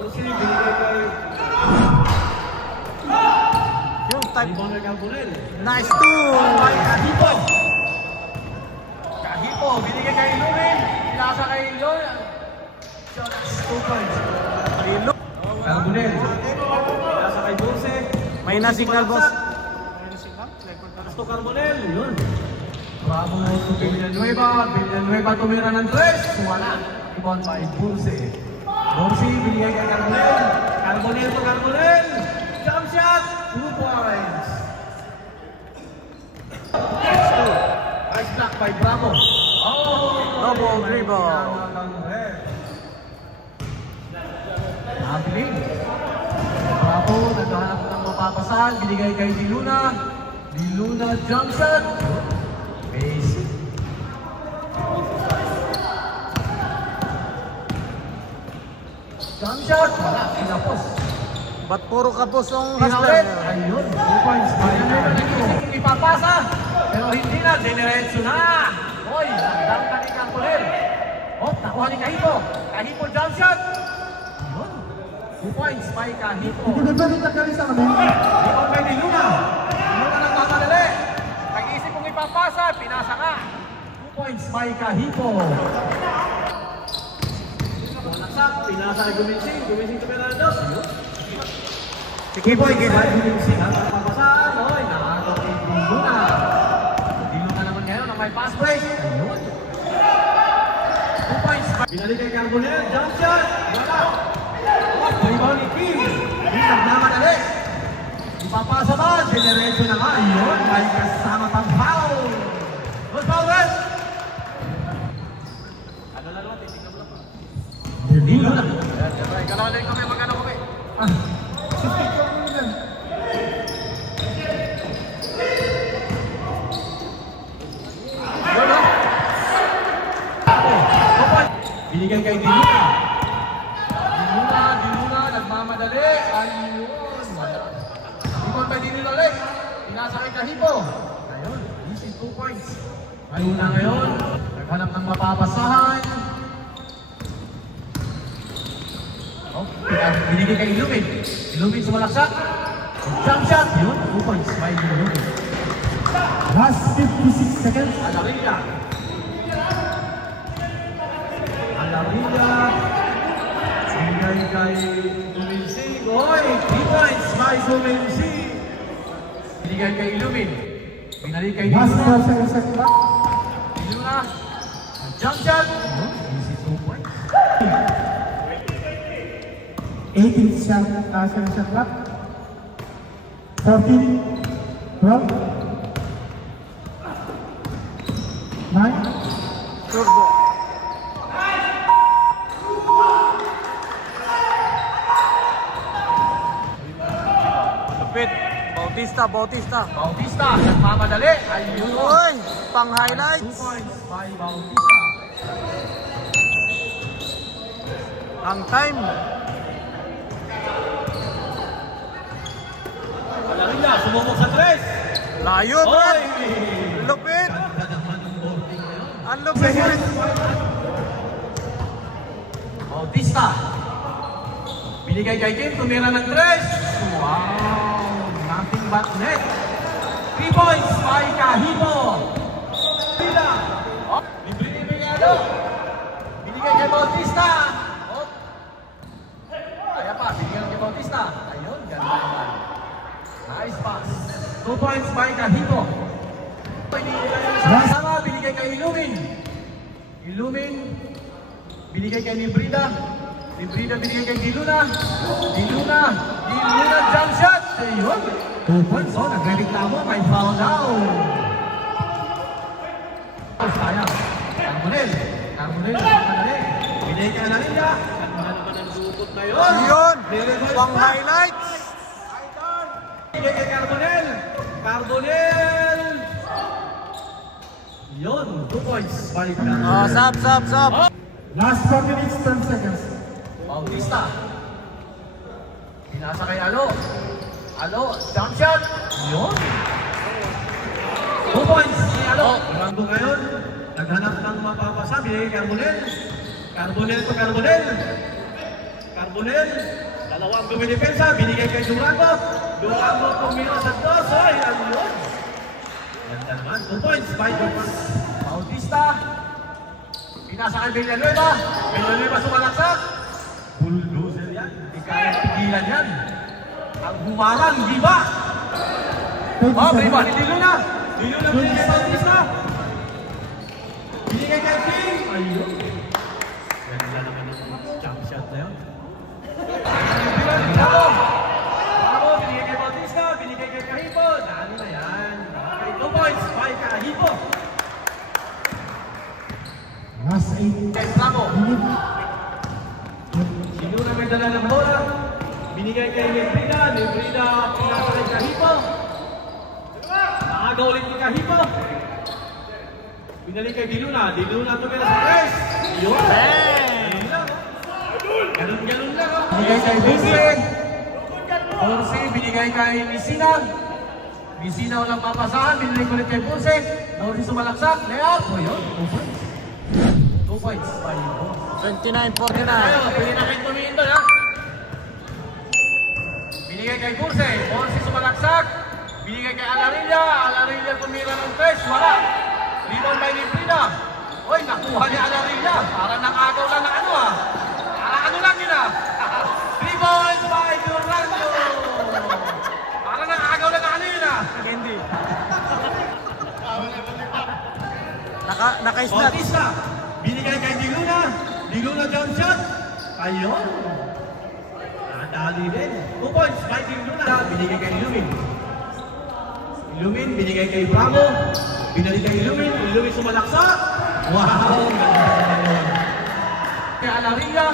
Dorsey, binigay kay... Yung type. Rebound kay Carbonell. Nice two! Kay Kahipo. Kahipo, binigay kay Lumin. Pinasa kay Loy. 2 points. Carbonell. Pinasa kay Dorsey. May na-signal, boss. Gusto Carbonell. Yun. Bravo to Villanueva. Villanueva tumira ng 3. Wala. Rebound by Dorsey. Dorsey, binigay kay Carbonell. Carbonell to Carbonell. Jump shot. 2 points. Nice block by Bravo. Double dribble. Habiling. Bravo, naghahanap ng mapapasahan. Binigay kay Diluna. Diluna jump shot. Basic. Jump shot. Wala, kinapos. Ba't puro kapos ang Pinaulit. hustler? Ayun, 2 points. Ipapasa. Pero hindi na, dineretso na. Hoy, nagdang ka ni Carbonell. Oh, nakuha ni Kahipo. Kahipo jump shot. Ayun. 2 points by Kahipo. Hindi ba rin nagkali sa kami? Ikaw kay Diluna. Diluna nagkakalali. Nag-iisip kong ipapasa, pinasa ka. 2 points by Kahipo. Walaksak, pinasa kay Guminsing. Guminsing to Fernando. Sige, boy, sige. Guminsing, ang papasaan. Hoy, nakakaw kay Diluna. Diluna naman ngayon ang may pass break. Ayun. 2 points. Binalik kay Carbonell. Jump shot. Wala. Rebound ni Kim. Kim nagmamadali. Ipapasa ba? Dinerecho na nga. Ayun. May kasama pang foul. Good foul, Red. Ano na naman? Titignan mo lang pa. Diluna na. Kalalain kami. Magkano kami? Binigyan kay Diluna. Diluna, nagmamadali. Ayun. Rebound by Diluna ulit. Pinasa kay Kahipo. Ayun, easy 2 points. Ayun na ngayon. Naghanap ng mapapasahan. Oh, binigyan kay Ilumin. Ilumin sumalaksak. Jump shot. Yun, 2 points by Ilumin. Last 56 seconds. Alarilla. Alarilla. Binigay kay Guminsing. Oy, 3 points by Guminsing. Binigay kay Ilumin. Binalik kay Last Diluna. 4 seconds sa clock. Diluna. Jump shot. Easy 2 points. 18 seconds sa clock. 14, 12, 9, Turbo. Lupit. Bautista, Bautista. Bautista, nagmamadali. Ayun. Uy, pang 2 highlights. points by Bautista. Ang time. Alarilla, sumubok sa 3. Layo, bro. Oy! Lupit. Ganda naman ang boarding ngayon. Ang lupit. Bautista. Binigay kay Kim, tumira ng 3. Wow! Nothing but net. 3 points by Kahipo. Pila. Oh, libre-libre kay ano? Binigay kay Bautista. Oh. Kaya pa, binigay kay Bautista. Ayun, ganda naman. Nice pass. 2 points by Kahipo. Sama, binigay kay Ilumin. Ilumin. Binigay kay Librida. Librida binigay kay Diluna. Diluna. Diluna jump shot. Ayun. 2 points. Oh, nagre-reklamo. May foul down. Oh, sayang. Carbonell. Carbonell. Carbonell. Binigay kay Alarilla. Ganda naman ang supot na yun. Yun. Pang highlights. Binigay kay Carbonell. Carbonell. Yun. 2 points. Balik na. Oh, sap. last 4 minutes, 10 seconds. Bautista. Pinasa kay Alo. Alo, jump shot. Yun. 2 points si Alo. Rando ngayon. Naghanap ng mapapasa. Binigay kay Carbonell. Carbonell to Carbonell. Carbonel, dalawang dumidepensa, binigay kay Durango. Durango tumira sa dos. Ay, ano yun? Ganda naman, 2 points, 5 points. Bautista, pinasa kay Villanueva. Villanueva sumalaksak. Bulldozer yan, hindi kaya pigilan yan. Ang humarang, di ba? Oh, may iba, hindi Luna. Hindi Luna binigay kay Bautista. Binigay kay King. Ayun. Ganda naman yung jump shot na yun. Bravo, binigay kay Bautista, binigay kay Cahipo. Dali na yan. Okay, 2 points, 5 Cahipo. Last 8 Kay Bravo. minutes. Sino na may dala ng bola? Binigay kay Lebrida, Lebrida pinasa kay Cahipo. Naaga ulit ni Cahipo. Binalik kay Diluna, Diluna tumira sa press. Yun. Ayun lang. Ganun-ganun lang. Binigay kay Borse. Borse, binigay kay Messina. Messina walang mapasahan, binigay ulit kay Borse. Borse sumalaksak, layup. O yun, 2 points. 2 points. 29-49. Tayo, pili na kayo tumindo, ha? Binigay kay Borse. Borse sumalaksak. Binigay kay Alarilla. Alarilla tumira ng 3. Wala. Rebound by Lebrida. Uy, nakuha ni Alarilla. Parang nakagaw lang na ano, ha? Parang ano lang yun, ha? Rebound by Durango. Parang nakagaw lang na ano yun, ha? Hindi. Naka-snap. Bautista. Binigay kay Diluna. Diluna jump shot. Ayun. Nadali din. 2 points by Diluna. Binigay kay Ilumin. Ilumin, binigay kay Bravo. Binalik kay Ilumin. Ilumin sumalaksak. Wow! Kay Alarilla.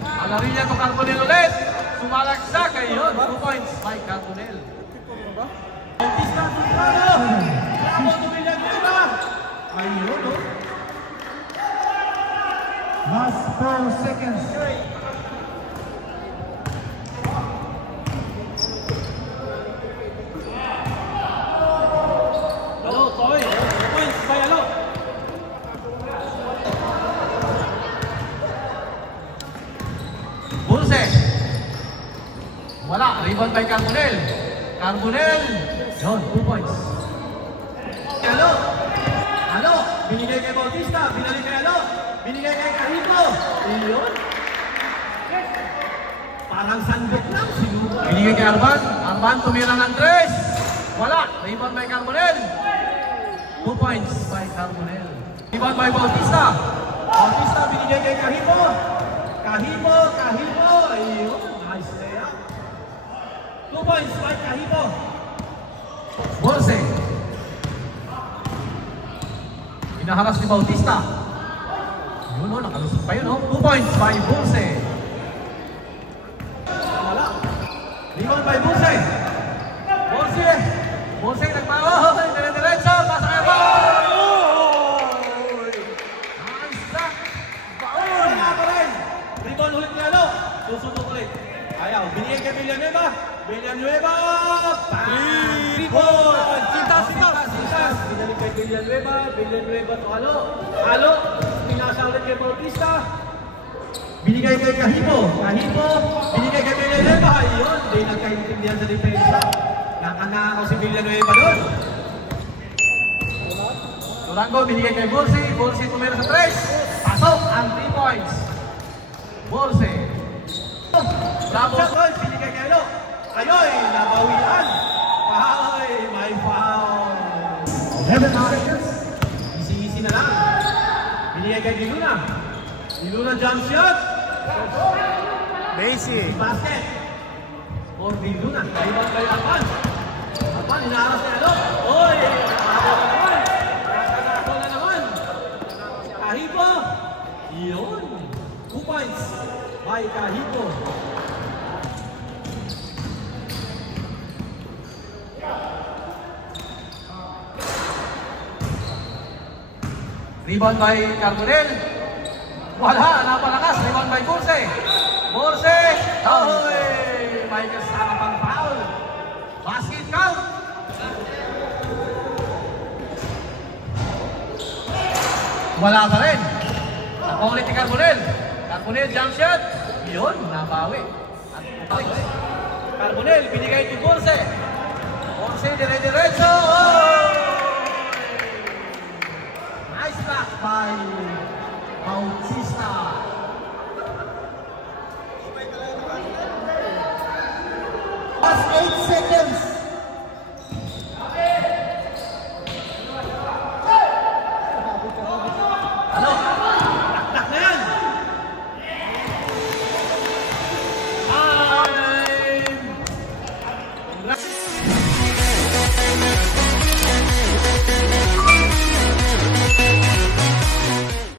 Alarilla to Carbonel ulit. Sumalaksak. Ayun. 2 points by Carbonel. Bautista to Bravo. Bravo to Villanueva. Ayun, oh. Last 4 seconds. Hello, Toy. Points by Alo. Bulse. Wala. Rebound by Carbonel. Carbonel. Yun, 2 points. Alo. Alo. Binigay kay Bautista. Binalik kay Alo. Binigay kay Cahipo. Yun. Parang sandok lang. Binigay kay Arban. Arban tumira ng 3. Wala. Rebound by Carbonel. 2 points by Carbonel. Rebound by Bautista. Bautista binigay kay Cahipo. Cahipo. Ayun. Nice layup. 2 points by Cahipo. Borse. Inaharas ni Bautista. Yun o, nakalusot pa yun o. 2 points by Borse. Wala. Rebound by Borse. Borse nagmao. Dire-diretso. Pasa kayo ba? Nice shot. Baon. Wala pa rin. Rebound ulit ni Alo. Susunod ulit. Ayaw. Binigay kay Villanueva. Villanueva. 3 points. Sintas. Binalik kay Villanueva. Villanueva to Alo. Alo. Pinasa ulit kay Bautista. Binigay kay Cahipo. Binigay kay Villanueva. Ayun. Hindi nagkaintindihan sa depensa. Nakangakaw si Villanueva doon. Durango, binigay kay Borse. Borse tumira sa 3. Pasok ang 3 points. Borse. Bravo. Binigay kay Alo. Ayoy, nabawian. Ay, may foul. 11 seconds. Easy na lang. Binigay kay Diluna. Diluna jump shot. Basic. Basket. For Diluna. Rebound kay Arban. Arban, inaaras ni Alo. Oy! Nakakaso na naman. Cahipo. Yun. 2 points by Cahipo. Rebound by Carbonel. Wala, napalakas. Rebound by Borse. Borse. Ahoy! May kasama pang foul. Basket count. Wala pa rin. Nakuha ulit ni Carbonel. Carbonel jump shot. Yun, nabawi. At points. Carbonell, binigay ni Ponce. Ponce, dire-diretso. Oh! Nice block by Bautista. Last 8 seconds.